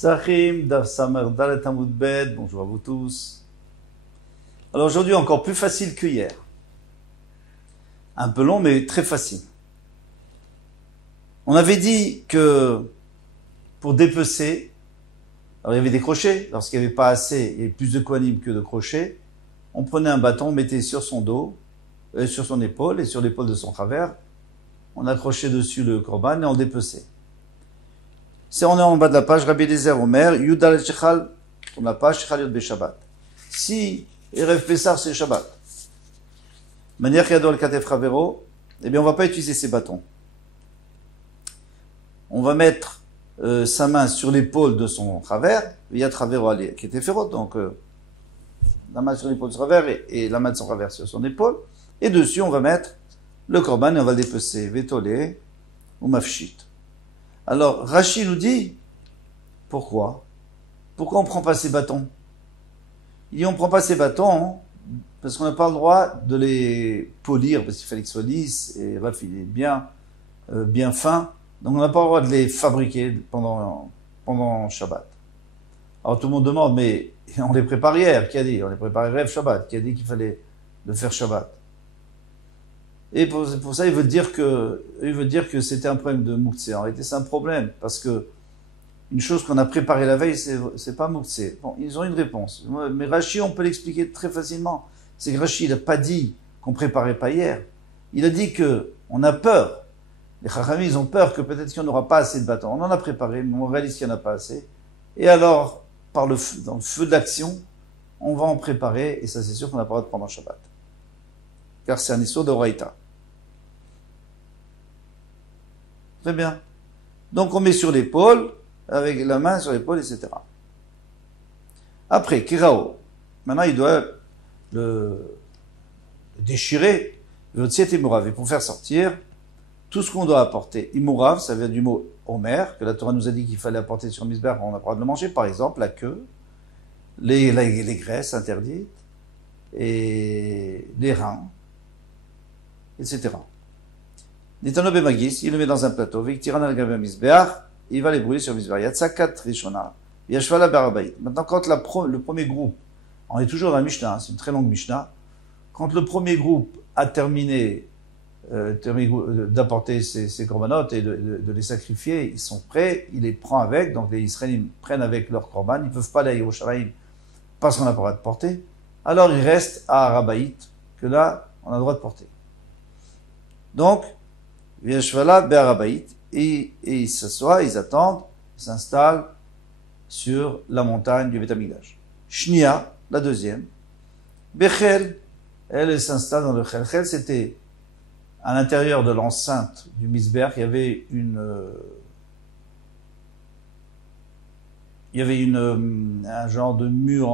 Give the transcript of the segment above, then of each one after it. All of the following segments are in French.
Sahim, Daf Samer, Dalet Hamoud Bet, bonjour à vous tous. Alors aujourd'hui encore plus facile que hier. Un peu long mais très facile. On avait dit que pour dépecer, alors il y avait des crochets, lorsqu'il n'y avait pas assez, il y avait plus de kohanim que de crochets, on prenait un bâton, on mettait sur son dos, sur son épaule et sur l'épaule de son travers, on accrochait dessus le korban et on dépeçait. C'est on est en bas de la page, Rabbi Eliezer Omer, Yudal Shechal, on la page, Shechal Yod Beshabbat. Si Erev Pessar c'est Shabbat, manière qu'il y a dans le Katef Ravero, eh bien on va pas utiliser ces bâtons. On va mettre sa main sur l'épaule de son travers, via Travero qui était féroce, donc la main sur l'épaule de son travers et la main de son travers sur son épaule, et dessus on va mettre le korban et on va le dépecer, Vetolé ou Mafshit. Alors, Rashi nous dit, pourquoi on ne prend pas ces bâtons? Il dit, on ne prend pas ces bâtons parce qu'on n'a pas le droit de les polir, parce qu'il fallait qu'ils soient lisses et raffinés, bien fins. Donc, on n'a pas le droit de les fabriquer pendant Shabbat. Alors, tout le monde demande, mais on les prépare hier, qui a dit? On les prépare Rêve Shabbat, qui a dit qu'il fallait le faire Shabbat? Et pour ça, il veut dire que c'était un problème de Mouktsé. En réalité, c'est un problème, parce que une chose qu'on a préparée la veille, c'est pas Mouktsé. Bon, ils ont une réponse. Mais Rashi, on peut l'expliquer très facilement. C'est que Rashi, il n'a pas dit qu'on préparait pas hier. Il a dit que on a peur. Les Chachamim, ils ont peur que peut-être qu'il n'y en aura pas assez de bâtons. On en a préparé, mais on réalise qu'il n'y en a pas assez. Et alors, dans le feu de l'action, on va en préparer, et ça, c'est sûr qu'on n'a pas le droit de prendre en Shabbat. Car c'est un histoire de Raïta. Très bien. Donc on met sur l'épaule, avec la main sur l'épaule, etc. Après, Kirao. Maintenant, il doit le déchirer, le tsiet imurav. Et pour faire sortir tout ce qu'on doit apporter. Imurav, ça vient du mot Omer, que la Torah nous a dit qu'il fallait apporter sur Misber, on a pas le droit de le manger. Par exemple, la queue, les graisses interdites, et les reins, etc. Nitano Bemagis, il le met dans un plateau, Viktiran al-Gabé Misbeach, il va les brûler sur Misbeach. Yatsakat Rishona, Yashvala Barabaït. Maintenant, quand le premier groupe, on est toujours dans la Mishnah, c'est une très longue Mishnah, quand le premier groupe a terminé d'apporter ses corbanotes et de les sacrifier, ils sont prêts, il les prend avec, donc les Israéliens prennent avec leurs korban, ils ne peuvent pas aller à Yerushalayim parce qu'on n'a pas le droit de porter, alors ils restent à Arabaït, que là, on a le droit de porter. Donc, Yeshvala Be'arabaït, et ils s'assoient, ils attendent, ils s'installent sur la montagne du Beth Amikdash. Shnia, la deuxième, Bechel, elle s'installe dans le Chel. Chel, c'était à l'intérieur de l'enceinte du Misber, il y avait un genre de mur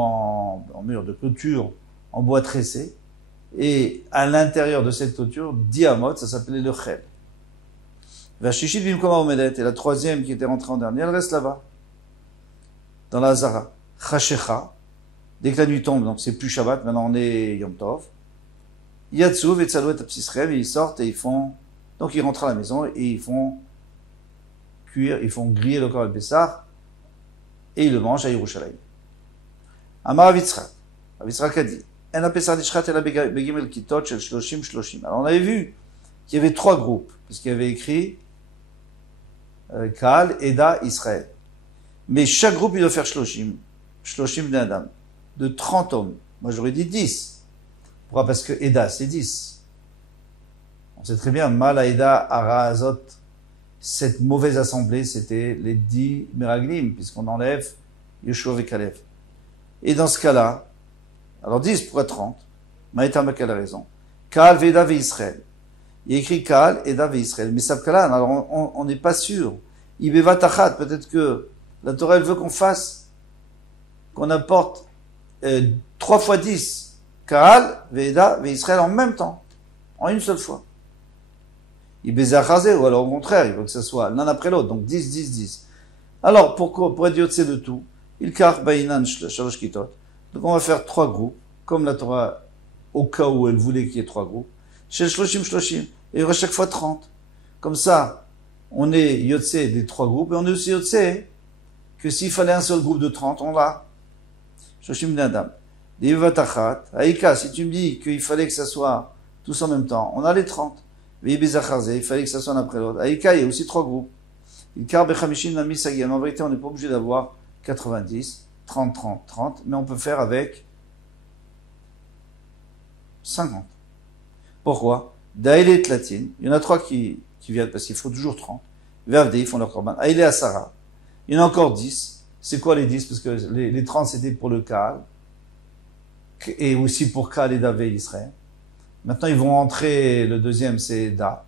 mur de clôture en bois tressé, et à l'intérieur de cette clôture, Diamot, ça s'appelait le Chel. Vashishit Vimkoma Omedet, et la troisième qui était rentrée en dernier, elle reste là-bas, dans la Hazara. Chashecha, dès que la nuit tombe, donc c'est plus Shabbat, maintenant on est Yom Tov. Yatsu, Vetsalou et Tapsisrev, et ils sortent et donc ils rentrent à la maison et ils font griller le korban Bessar, et ils le mangent à Yerushalayim. Amar Avitzrak a dit, En apesar d'Ishrat el begimel kitot shel shloshim shloshim. Alors on avait vu qu'il y avait trois groupes, parce qu'il y avait écrit Kal, Eda, Israël. Mais chaque groupe, il doit faire shloshim d'Adam, de 30 hommes. Moi, j'aurais dit 10. Pourquoi? Parce que Eda, c'est 10. On sait très bien, Mal, Eda, Ara, Azot, cette mauvaise assemblée, c'était les 10 Meraglim, puisqu'on enlève Yeshua et Kalev. Et dans ce cas-là, alors 10, pourquoi 30? Maïta Makal a raison. Kal, Veda, Ve Israël. Il y a écrit Kal, Eda, Ve Israël. Mais Sabkalan, alors on n'est pas sûr. Ibeva Tachat, peut-être que la Torah, elle veut qu'on apporte 3 fois 10, Kal, Veda, Ve Israël en même temps, en une seule fois. Ibeza Chazé, ou alors au contraire, il veut que ce soit l'un après l'autre, donc 10, 10, 10. Alors, pour être yotse de tout, il kar ba'inan shalosh kitot. Donc on va faire 3 groupes, comme la Torah, au cas où elle voulait qu'il y ait 3 groupes. Shel shloshim shloshim. Et il y aura chaque fois 30. Comme ça, on est yotse des 3 groupes, et on est aussi yotse que s'il fallait un seul groupe de 30, on l'a. Shoshim Nadam. Devatachat. Aïka, si tu me dis qu'il fallait que ça soit tous en même temps, on a les 30. Veibezachazé, il fallait que ça soit l'un après l'autre. Aïka, il y a aussi 3 groupes. Ilkar Bechamishim Nami Sagyan. En vérité, on n'est pas obligé d'avoir 90, 30, 30, 30, mais on peut faire avec 50. Pourquoi? Daïlet Latine. Il y en a 3 qui viennent parce qu'il faut toujours 30. Vavde, ils font leur korban. Aïlé Asara. Il y en a encore 10. C'est quoi les 10? Parce que les 30 c'était pour le Kaal. Et aussi pour Kaal et Davé Israël. Maintenant, ils vont entrer, le deuxième, c'est Da.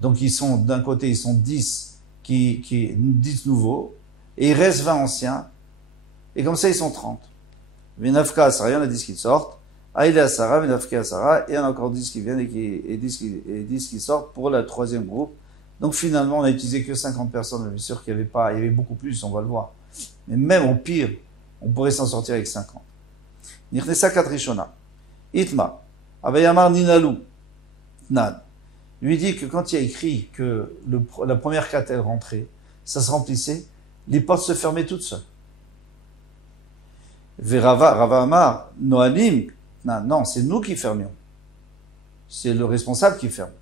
Donc, ils sont, d'un côté, ils sont 10 10 nouveaux. Et il reste 20 anciens. Et comme ça, ils sont 30. Vinafka Asara, il y en a 10 qui sortent. Aïlé Asara, Vinafka Asara. Et il y en a encore 10 qui viennent et 10 qui sortent pour le troisième groupe. Donc, finalement, on n'a utilisé que 50 personnes. Bien sûr qu'il y avait beaucoup plus, on va le voir. Mais même au pire, on pourrait s'en sortir avec 50. Nirnesa Katrishona. Itma. Abayamar Ninalu. Nan. Lui dit que quand il y a écrit que la première carte elle rentrait, ça se remplissait, les portes se fermaient toutes seules. Rava Amar, Noalim. Non, c'est nous qui fermions. C'est le responsable qui ferme.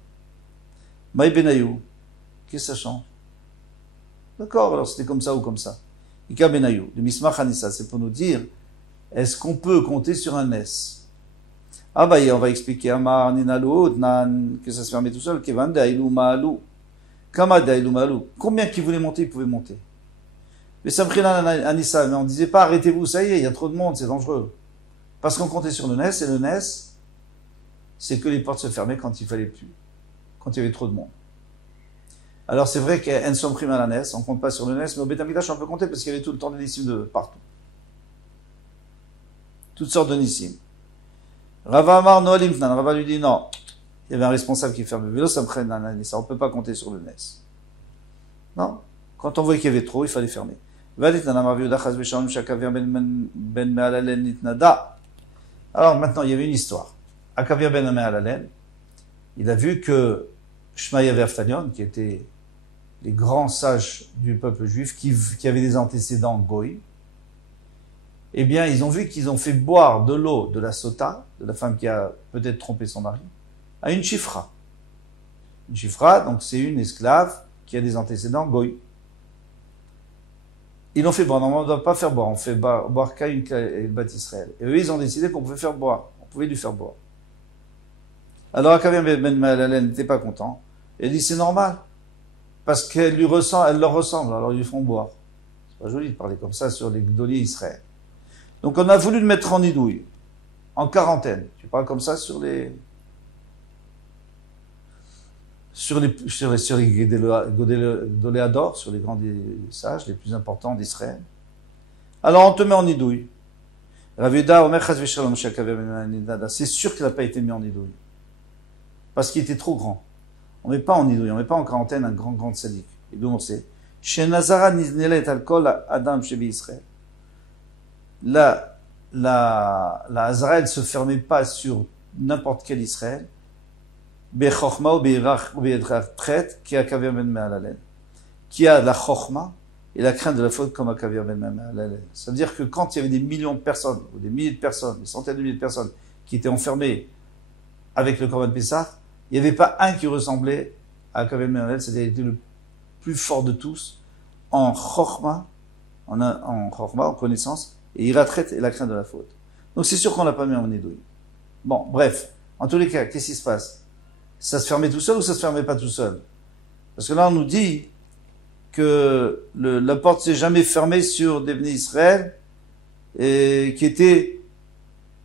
Maï Benayou. Qu'est-ce que ça change? D'accord, alors c'était comme ça ou comme ça. Ika Benayou, le Mismach Hanissa, c'est pour nous dire, est-ce qu'on peut compter sur un S? Ah bah, on va expliquer Amar Ninalou, que ça se fermait tout seul, Kevan Daïlou Maalou. Kama Daïlou Maalou. Combien qui voulaient monter, ils pouvaient monter. Mais Samkhina Anissa, mais on disait pas arrêtez-vous, ça y est, il y a trop de monde, c'est dangereux. Parce qu'on comptait sur le NES, et le NES, c'est que les portes se fermaient quand il fallait plus. Quand il y avait trop de monde. Alors c'est vrai qu'en somme prime à la NES, on compte pas sur le NES, mais au Beth Amikdash on peut compter parce qu'il y avait tout le temps des nissim de partout. Toutes sortes de nissim. Rava Amar Noalim Tnan, Rava lui dit non, il y avait un responsable qui ferme le vélo, ça me prenne ça, on peut pas compter sur le NES. Non, quand on voyait qu'il y avait trop, il fallait fermer. Alors maintenant, il y avait une histoire. Akavir ben Mehalalen, il a vu que Shmaya Verftalion, qui était les grands sages du peuple juif, qui avaient des antécédents goy, eh bien, ils ont vu qu'ils ont fait boire de l'eau de la sota, de la femme qui a peut-être trompé son mari, à une chifra. Une chifra, donc c'est une esclave qui a des antécédents goy. Ils l'ont fait boire. Normalement, on ne doit pas faire boire. On fait boire qu'à une Bat Israël. Et eux, ils ont décidé qu'on pouvait faire boire. On pouvait lui faire boire. Alors, Akavir ben Mehalalen n'était pas content. Il dit, c'est normal. Parce qu'elle leur ressemble. Alors, ils lui font boire. C'est pas joli de parler comme ça sur les Gdoliers Israël. Donc, on a voulu le mettre en idouille. En quarantaine. Tu parles comme ça sur les Godoléador, sur les grands sages, les plus importants d'Israël. Alors on te met en idouille. Ravida Omer Chaz Veshalom Shakaver Ben Nidada. C'est sûr qu'il n'a pas été mis en idouille. Parce qu'il était trop grand. On ne met pas en idouille, on ne met pas en quarantaine un grand sadique. Et donc on sait. Chez Nazara Niznelet Alkol Adam Shebi Israël. La Hazara, elle ne se fermait pas sur n'importe quel Israël. Qui a la chokhma et la crainte de la faute comme Akavir ben Mehalalen. C'est-à-dire que quand il y avait des millions de personnes, ou des milliers de personnes, des centaines de milliers de personnes qui étaient enfermées avec le Korban Pessah, il n'y avait pas un qui ressemblait à Akavir ben Mehalalen, c'était le plus fort de tous, en chokhma, en connaissance, et iratret et la crainte de la faute. Donc c'est sûr qu'on l'a pas mis en édouille. Bon, bref, en tous les cas, qu'est-ce qui se passe? Ça se fermait tout seul ou ça se fermait pas tout seul? Parce que là, on nous dit que la porte s'est jamais fermée sur des Bnei Israël et qui était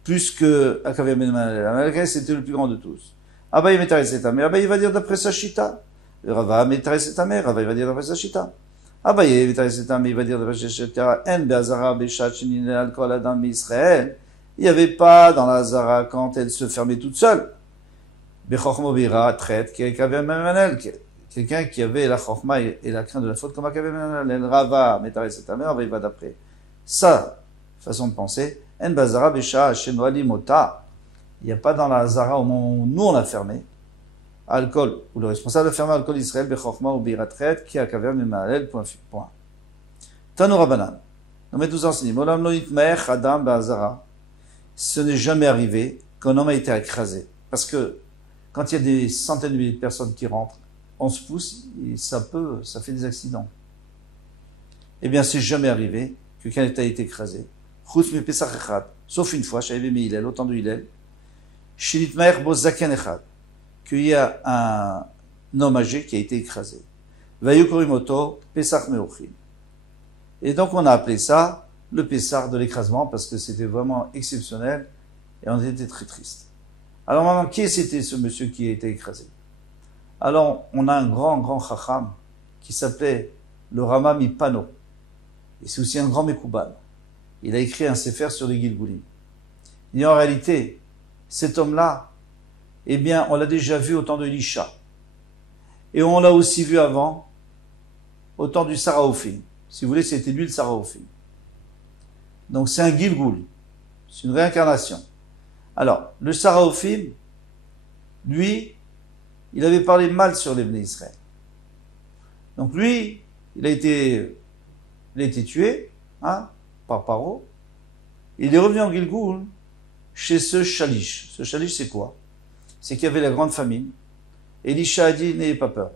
plus que Akavir ben Mehalalen. C'était le plus grand de tous. Abaye Metares et Tamer. Abaye va dire d'après sa chita. Rava Metares et Tamer. Abaye va dire d'après sa chita. Abaye Metares et Tamer. Il va dire d'après sa chita. En be'azara be'shat shenin al-kol adam Israël. Il n'y avait pas dans la Hazara quand elle se fermait toute seule. Quelqu'un qui avait la chokhma et la crainte de la faute comme Akavir ben Mehalalen. Rava Metares et Tamer. Abaye va d'après sa façon de penser. En bazara besha shenoali mota. Il n'y a pas dans la Hazara au moment où nous on a fermé. Alcool, ou le responsable a fermé alcool Israël, Bechorma ou Biratret, qui a Akavir ben Mehalalen, point. Tanu Rabbanan. On va nous enseigner. Molam lo yitmeach adam ba'azara. Ce n'est jamais arrivé qu'un homme a été écrasé. Parce que quand il y a des centaines de milliers de personnes qui rentrent, on se pousse et ça fait des accidents. Eh bien, c'est jamais arrivé que quelqu'un ait été écrasé. Chutz mi pesach echad. Sauf une fois, Shaïvé mi Hillel, au temps de Hillel. Shinitmeach bo zaken echad. Qu'il y a un homme âgé qui a été écrasé. Vayukorimoto pesach meochim. Et donc on a appelé ça le Pessar de l'écrasement parce que c'était vraiment exceptionnel et on était très triste. Alors maintenant, qui c'était ce monsieur qui a été écrasé? Alors on a un grand chacham qui s'appelait le Rama Mipano. Et c'est aussi un grand Mekouban. Il a écrit un sefer sur les Gilgulim. Il dit en réalité, cet homme-là, eh bien on l'a déjà vu au temps de Elisha. Et on l'a aussi vu avant, au temps du Saraophim. Si vous voulez, c'était lui le Saraophim. Donc c'est un Gilgul. C'est une réincarnation. Alors, le Saraophim, lui, il avait parlé mal sur les Bnei Israël. Donc lui, il a été tué, par Paro. Il est revenu en Gilgul chez ce Shalish. Ce Shalish, c'est quoi? C'est qu'il y avait la grande famine. Elisha a dit, n'ayez pas peur.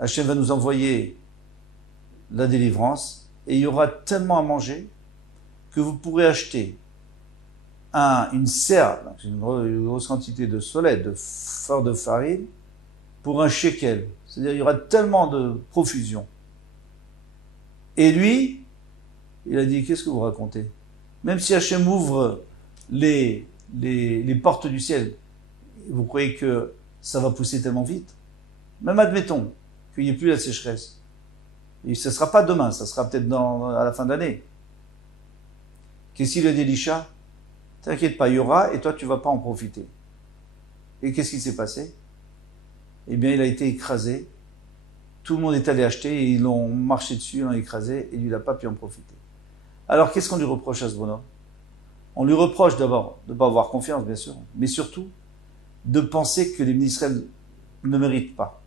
Hachem va nous envoyer la délivrance, et il y aura tellement à manger que vous pourrez acheter une serre, une grosse quantité de soleil, de farine, pour un shekel. C'est-à-dire il y aura tellement de profusion. Et lui, il a dit, qu'est-ce que vous racontez? Même si Hachem ouvre les portes du ciel, vous croyez que ça va pousser tellement vite? Même admettons qu'il n'y ait plus la sécheresse. Et ce ne sera pas demain, ça sera peut-être à la fin de l'année. Qu'est-ce qu'il a dit Elisha? T'inquiète pas, il y aura, et toi tu ne vas pas en profiter. Et qu'est-ce qui s'est passé? Eh bien, il a été écrasé. Tout le monde est allé acheter, et ils l'ont marché dessus, ils l'ont écrasé, et lui, il n'a pas pu en profiter. Alors, qu'est-ce qu'on lui reproche à ce bonhomme? On lui reproche d'abord de ne pas avoir confiance, bien sûr, mais surtout de penser que les ministres ne méritent pas.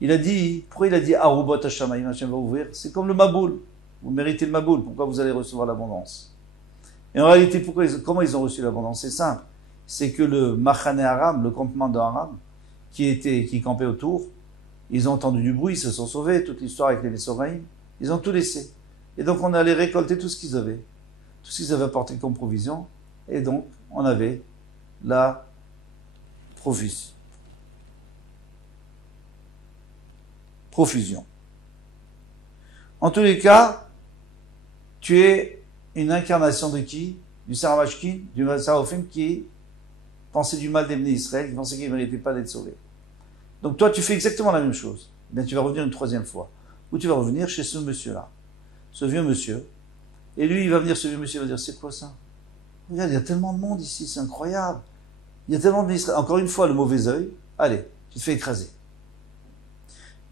Il a dit, pourquoi il a dit Arubot Hashamayim, Hashem va ouvrir? C'est comme le Maboul. Vous méritez le Maboul, pourquoi vous allez recevoir l'abondance? Et en réalité, comment ils ont reçu l'abondance? C'est simple. C'est que le Machane Aram, le campement de Aram, qui campait autour, ils ont entendu du bruit, ils se sont sauvés, toute l'histoire avec les Messoraïm, ils ont tout laissé. Et donc on allait récolter tout ce qu'ils avaient apporté comme provision, et donc on avait la profusion. En tous les cas, tu es une incarnation de qui? Du Saramashkin, du Saraophim qui pensait du mal des Bnei Israël, qui pensait qu'il ne méritait pas d'être sauvé. Donc toi, tu fais exactement la même chose. Eh bien, tu vas revenir une troisième fois. Ou tu vas revenir chez ce monsieur-là, ce vieux monsieur. Et lui, il va venir, ce vieux monsieur, il va dire, c'est quoi ça? Regarde, il y a tellement de monde ici, c'est incroyable. Il y a tellement de Israël. Encore une fois, le mauvais œil. Allez, tu te fais écraser.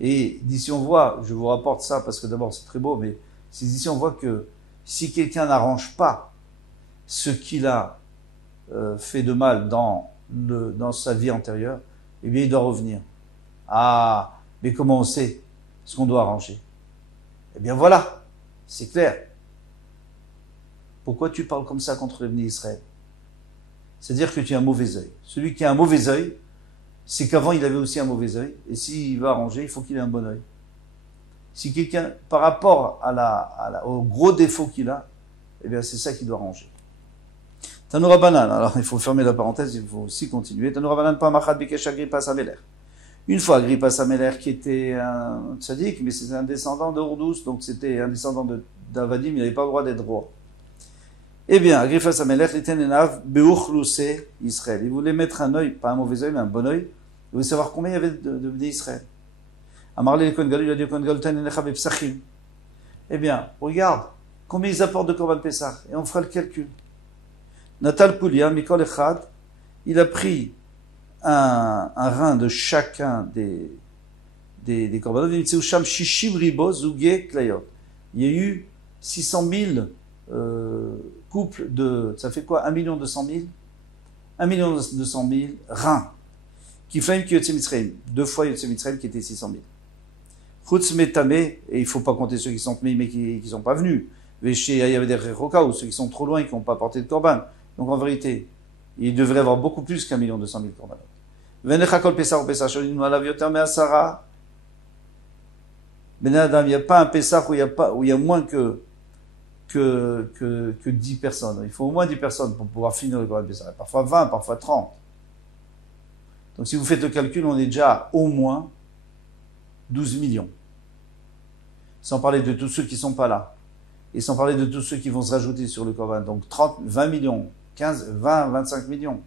Et d'ici on voit, je vous rapporte ça parce que d'abord c'est très beau, mais d'ici on voit que si quelqu'un n'arrange pas ce qu'il a fait de mal dans sa vie antérieure, eh bien il doit revenir. Ah, mais comment on sait ce qu'on doit arranger? Eh bien voilà, c'est clair. Pourquoi tu parles comme ça contre les Bnei Israël? C'est-à-dire que tu as un mauvais œil. Celui qui a un mauvais œil, c'est qu'avant il avait aussi un mauvais œil, et s'il va arranger, il faut qu'il ait un bon œil. Si quelqu'un, par rapport au gros défaut qu'il a, eh bien c'est ça qu'il doit arranger. Tanu Rabbanan, alors il faut fermer la parenthèse, il faut aussi continuer. Tanu Rabbanan pamachad bikesh Agrippas Hamelech. Une fois Agrippas Hamelech qui était un tzaddik, mais c'était un descendant de Hordous, donc c'était un descendant d'Avadim, il n'avait pas le droit d'être roi. Eh bien, Agrippas Hamelech l'itenenav beuchlousé Israël. Il voulait mettre un œil, pas un mauvais œil, mais un bon œil. Il voulait savoir combien il y avait de Bnei Israël. Amarle le Kohen Gadol, il a dit au Kohen Gadol, tenenecha bepsachim. Eh bien, regarde, combien ils apportent de Korban Pessah, et on fera le calcul. Natal Poulia, Mikol Echad, il a pris un rein de chacun des Korbanot, il y a eu 600 000 couples ça fait quoi? 1 200 000 1 200 000 reins. Qui fait que Yotze Mitzrayim, 2 fois Yotze Mitzrayim qui était 600 000. Chutz metame, et il faut pas compter ceux qui sont mais qui sont pas venus. Véché, il y avait des reroka, ou ceux qui sont trop loin et qui n'ont pas porté de korban. Donc en vérité, il devrait y avoir beaucoup plus qu'1 200 000 korbanot. Venechakol pesach ou pesach sholinu alav yoter me'asara. Ben Adam, il n'y a pas un pesach où il y a moins que 10 personnes. Il faut au moins 10 personnes pour pouvoir finir le korban pesach. Parfois 20, parfois 30. Donc si vous faites le calcul, on est déjà au moins 12 millions. Sans parler de tous ceux qui sont pas là. Et sans parler de tous ceux qui vont se rajouter sur le korban. Donc 20 millions, 15, 20, 25 millions.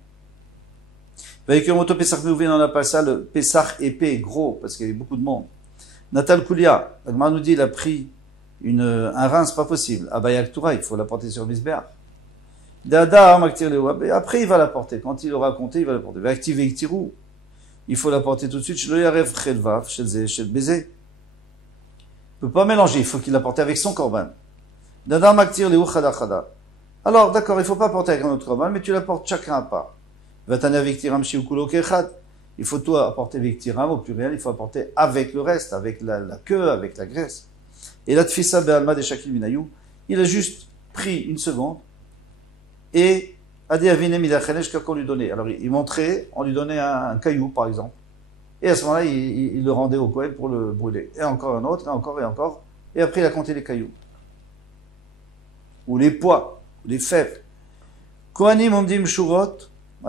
Avec un moto Pesach Meuvé, on appelle ça le Pesach épais, gros, parce qu'il y avait beaucoup de monde. Natal Koulia, Agmar nous dit, il a pris un rein, c'est pas possible. Abayak Toura, il faut la porter sur le Misbéach. Dada, Maktir Lewa, après il va la porter. Quand il aura compté, il va la porter. Active Iktirou, il faut la porter tout de suite. Shelo Yarev Chelvav, Shel Bézé. Il peut pas mélanger, il faut qu'il la porte avec son korban. Dada Maktir Lewa Chada Chada. Alors, d'accord, il faut pas porter avec un autre korban, mais tu la portes chacun à part. Vatana Viktiram Shiukulo Kechad. Il faut toi apporter Viktiram au pluriel, il faut apporter avec le reste, avec la queue, avec la graisse. Et la Tfisa Be'alma de Shakil Minayou, il a juste pris une seconde et a dit à Vinem Ilachenesh qu'on lui donnait. Alors il montrait, on lui donnait un caillou par exemple. Et à ce moment-là, il le rendait au Kohen pour le brûler. Et encore un autre, et encore et encore. Et après il a compté les cailloux. Ou les poids, ou les fèves. Kohanim Omdim Shurot,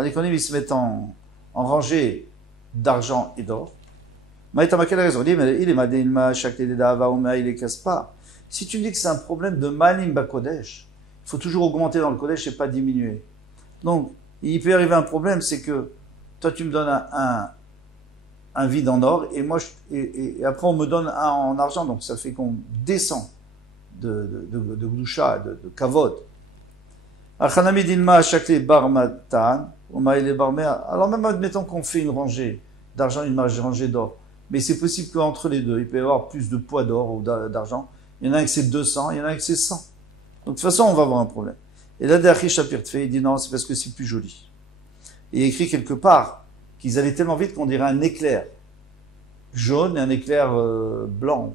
les Kohanim ils se mettent en rangée d'argent et d'or. Maïtama, quelle raison? Il est madéilma, chaque d'ava, il est casse pas. Si tu me dis que c'est un problème de malim bakodesh, il faut toujours augmenter dans le kodesh et pas diminuer. Donc, il peut y arriver un problème, c'est que toi tu me donnes un vide en or et moi et après on me donne un en argent, donc ça fait qu'on descend de gloucha, de kavod. Achanami dilma, chaque barmatan, alors même admettons qu'on fait une rangée d'argent, une rangée d'or. Mais c'est possible qu'entre les deux, il peut y avoir plus de poids d'or ou d'argent. Il y en a un que c'est 200, il y en a un que c'est 100. Donc, de toute façon, on va avoir un problème. Et là, Derchi Shapir fait, il dit non, c'est parce que c'est plus joli. Et il écrit quelque part qu'ils allaient tellement vite qu'on dirait un éclair jaune et un éclair blanc,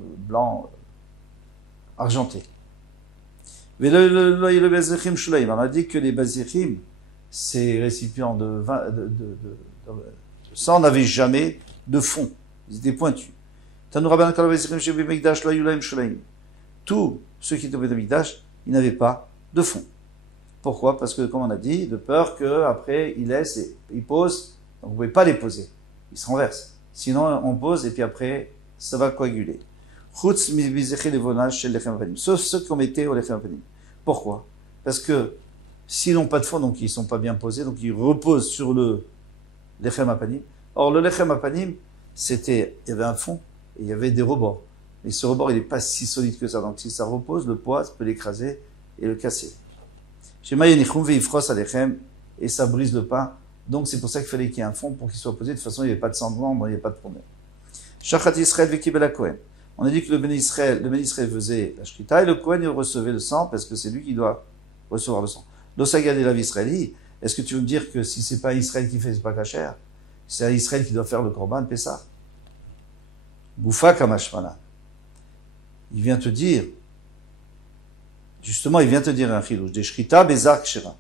argenté. Mais on a dit que les bazichim, ces récipients de sang n'avaient jamais de fond. Ils étaient pointus. Tous ceux qui étaient au Betamikdash, ils n'avaient pas de fond. Pourquoi? Parce que, comme on a dit, de peur qu'après, ils laissent et ils posent. Donc, vous ne pouvez pas les poser. Ils se renversent. Sinon, on pose et puis après, ça va coaguler. Sauf ceux qui ont été au Lechem Apanim. Pourquoi? Parce que s'ils n'ont pas de fond, donc ils ne sont pas bien posés, donc ils reposent sur le Lechem Apanim. Or, le Lechem Apanim, il y avait un fond et il y avait des rebords. Mais ce rebord, il n'est pas si solide que ça. Donc, si ça repose, le poids peut l'écraser et le casser. Et ça brise le pain. Donc, c'est pour ça qu'il fallait qu'il y ait un fond pour qu'il soit posé. De toute façon, il n'y avait pas de sang devant, il n'y avait pas de problème. Shachat Israël vekibel Kohen. On a dit que le Ben Israël faisait la Shrita et le Kohen, il recevait le sang parce que c'est lui qui doit recevoir le sang. L'Osagad et la vie israéli. Est-ce que tu veux me dire que si c'est pas Israël qui fait, c'est pas kasher? C'est à Israël qui doit faire le Korban Pessah. Goufa Kamashmana. Il vient te dire, justement, un chilouch, des Shrita Bezar Kshera.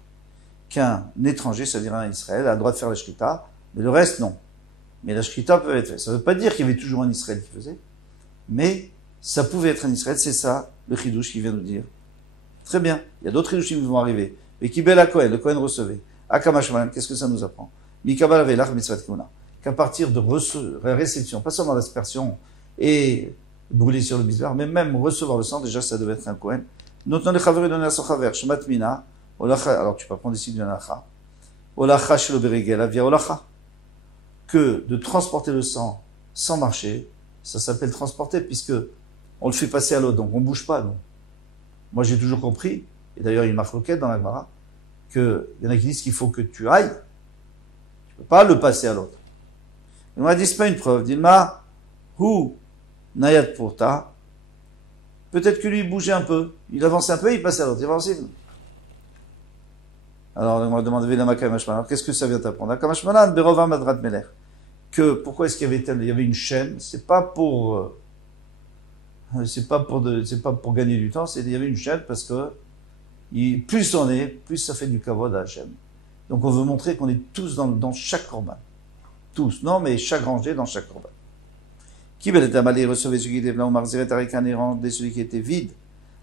Qu'un étranger, c'est-à-dire un Israël, a le droit de faire la Shrita, mais le reste, non. Mais la Shrita peut être faite. Ça ne veut pas dire qu'il y avait toujours un Israël qui faisait, mais ça pouvait être un Israël, c'est ça, le chilouch qui vient nous dire. Très bien. Il y a d'autres chilouchim qui vont arriver. Mais Kibel à Kohen, le Kohen recevait. Akamashman, qu'est-ce que ça nous apprend? Mikabal Avelach Mitzvat Kuna. Qu'à partir de réception, pas seulement l'aspersion et brûler sur le bizarre, mais même recevoir le sang, déjà ça devait être un Kohen. Notant les chaver donner à son chaver, Shmatmina, Olacha, alors tu peux prendre ici du Olacha. Olacha shelo berigel, via Olacha. Que de transporter le sang sans marcher, ça s'appelle transporter, puisque on le fait passer à l'autre, donc on bouge pas, non. Moi j'ai toujours compris, et d'ailleurs il marque l'enquête dans la Gemara, qu'il y en a qui disent qu'il faut que tu ailles, tu peux pas le passer à l'autre. On m'a dit, c'est pas une preuve. Dilma, hu, nayat pourta. Peut-être que lui, il bougeait un peu. Il avançait un peu, il passait à l'autre. Il avançait. Alors, on m'a demandé, qu'est-ce que ça vient t'apprendre? Kamashmanan, berova madrat melech. Pourquoi est-ce qu'il y avait une chaîne? C'est pas pour C'est pas pour gagner du temps, il y avait une chaîne parce que plus on est, plus ça fait du kavod à Hachem. Donc on veut montrer qu'on est tous dans chaque korban. Tous. Non, mais chaque rangée dans chaque korban. Qui ben il recevait celui qui était blanc, marziret avec un errant, celui qui était vide.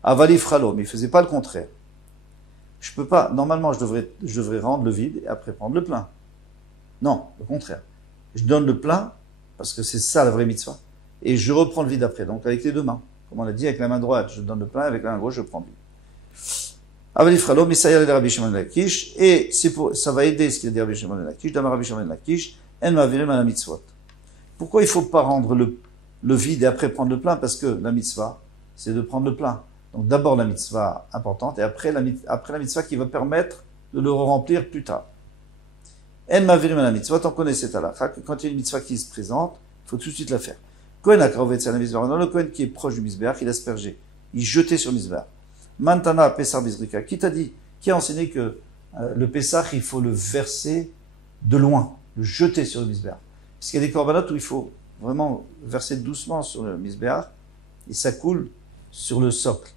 Avalif ralo, mais il faisait pas le contraire. Je peux pas, normalement je devrais rendre le vide et après prendre le plein. Non, le contraire. Je donne le plein, parce que c'est ça la vraie mitzvah. Et je reprends le vide après, donc avec les deux mains. Comme on l'a dit, avec la main droite, je donne le plein, avec la main gauche, je prends le vide. Avalifralo, Misayar et Rabbi Shimon Lakish, et ça va aider ce qu'il a dit Rabbi Shimon Lakish, dans Rabbi Shimon Lakish, en mavirim à la mitzvot. Pourquoi il faut pas rendre le vide et après prendre le plein? Parce que la mitzvah, c'est de prendre le plein. Donc d'abord la mitzvah importante, et après la mitzvah qui va permettre de le remplir plus tard. En mavirim à la mitzvot, on connaît cette halakha, que quand il y a une mitzvah qui se présente, il faut tout de suite la faire. Kohen akarovet c'est la mitzvah. Non, le Kohen qui est proche du misbeach, il aspergeait. Il jetait sur le misbeach. Mantana Pessar Bizrika. Qui t'a dit, qui a enseigné que le Pessah, il faut le verser de loin, le jeter sur le misbeach. Parce qu'il y a des corbanotes où il faut vraiment verser doucement sur le misbeach et ça coule sur le socle.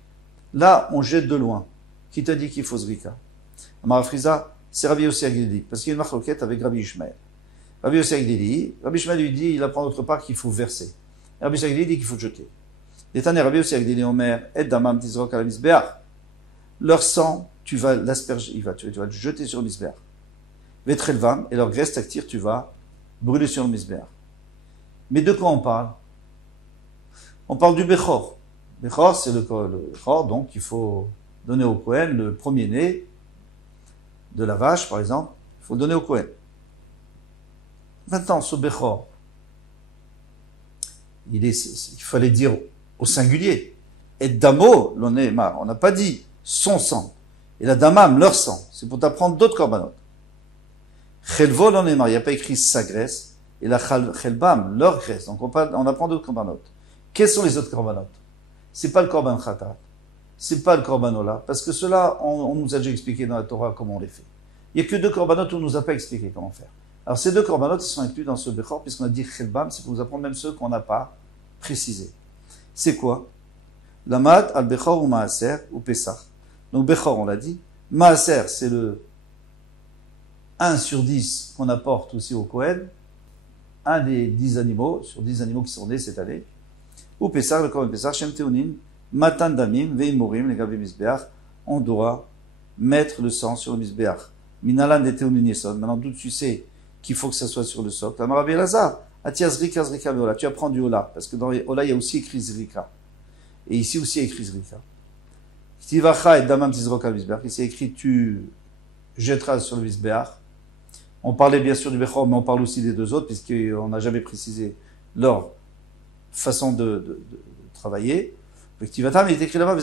Là, on jette de loin. Qui t'a dit qu'il faut zrika? Amar Friza, c'est Rabbi Yossi Agdili. Parce qu'il y a une marloquette avec Rabbi Ishmael. Rabbi Yossi Agdili, Rabbi Ishmael lui dit, il apprend d'autre part qu'il faut verser. Rabbi Yossi Agdili dit qu'il faut jeter. L'éternel Rabbi Yossi Agdili Omer, et damam tizrok al misbeach. Leur sang, tu vas l'asperger, tu vas le jeter sur le misbeach. Vetrelvam, et leur graisse tactire, tu vas brûler sur le misbeach. Mais de quoi on parle? On parle du Bechor. Bechor, c'est le Bechor, donc il faut donner au Kohen le premier-né de la vache, par exemple. Il faut le donner au Kohen. Maintenant, ce Bechor, il fallait dire au singulier. Et Damo, on n'a pas dit son sang. Et la Damam, leur sang. C'est pour t'apprendre d'autres corbanotes. Chelvo, il n'y a pas écrit sa graisse. Et la Chelbam, leur graisse. Donc on apprend d'autres corbanotes. Quels sont les autres corbanotes? C'est pas le korban khatat. C'est pas le korbanola. Parce que cela, on nous a déjà expliqué dans la Torah comment on les fait. Il n'y a que deux corbanotes où on nous a pas expliqué comment faire. Alors ces deux corbanotes, ils sont inclus dans ce Bechor, puisqu'on a dit Chelbam, c'est pour nous apprendre même ceux qu'on n'a pas précisés. C'est quoi? Lamad, al-Bechor ou Maaser ou Pesach. Donc Bechor, on l'a dit. Maaser, c'est le 1 sur 10 qu'on apporte aussi au Kohen. Un des 10 animaux, sur 10 animaux qui sont nés cette année. Ou Pesach, le Kohen Pesach, Shem Teunin, Matan Damim, Veimorim, les Gavi Misbeach. On doit mettre le sang sur le Misbeach. Minalan de Teunin Yesod. Maintenant, d'où tu sais qu'il faut que ça soit sur le socle? Amar Rabbi Elazar, Atia Zrika, Zrika, Veola. Tu apprends du Ola. Parce que dans les Ola, il y a aussi écrit Zrika. Et ici aussi, il y a écrit Zrika. Tivacha et Damam Tizrok al Misbeach. Ici, écrit, tu jetteras sur le Misbeach. On parlait bien sûr du Bechor, mais on parle aussi des deux autres, puisqu'on n'a jamais précisé leur façon de travailler. Effectivement, il est écrit là-bas,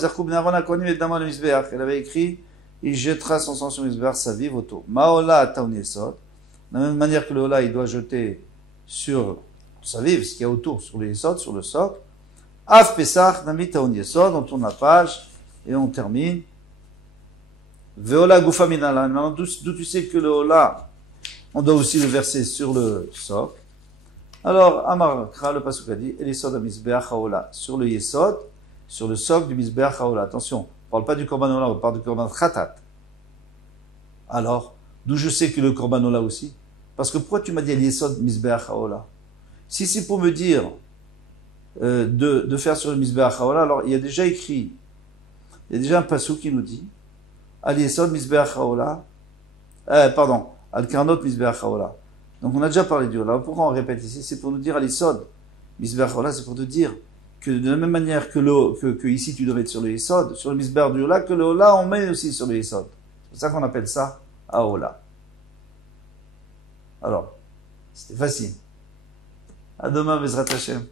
elle avait écrit, il jettera son sang sur le Misbeach, sa vie auto. Maola taun yesod. De la même manière que le Ola, il doit jeter sur sa vive, ce qu'il y a autour, sur les yesod, sur le socle. Av Pesach, Nami taun yesod, on tourne la page, et on termine. Veola gufa minalan. Maintenant, d'où tu sais que le Ola, on doit aussi le verser sur le socle. Alors, Amar Kra, le pasuk a dit, Elisod a Misbeach haola, sur le yesod, sur le socle du Misbeach haola. Attention, on ne parle pas du korban ola, on parle du korban khatat. Alors, d'où je sais que le korban ola aussi? Parce que pourquoi tu m'as dit Elisod Misbeach haola? Si c'est pour me dire de faire sur le Misbeach haola, alors il y a déjà écrit, il y a déjà un pasuk qui nous dit, Elisod Misbeach haola, Al-Karnot Misbeach haola. Donc on a déjà parlé du Ola. Pourquoi on répète ici? C'est pour nous dire à l'Isod. Misbeach Ola, c'est pour te dire que de la même manière que ici tu dois mettre sur le Isod, sur le Misbeach du Ola, que le Ola on met aussi sur le Isod. C'est pour ça qu'on appelle ça Aola. Alors, c'était facile. À demain, Bezrat Hashem.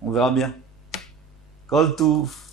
On verra bien. Kol Touf.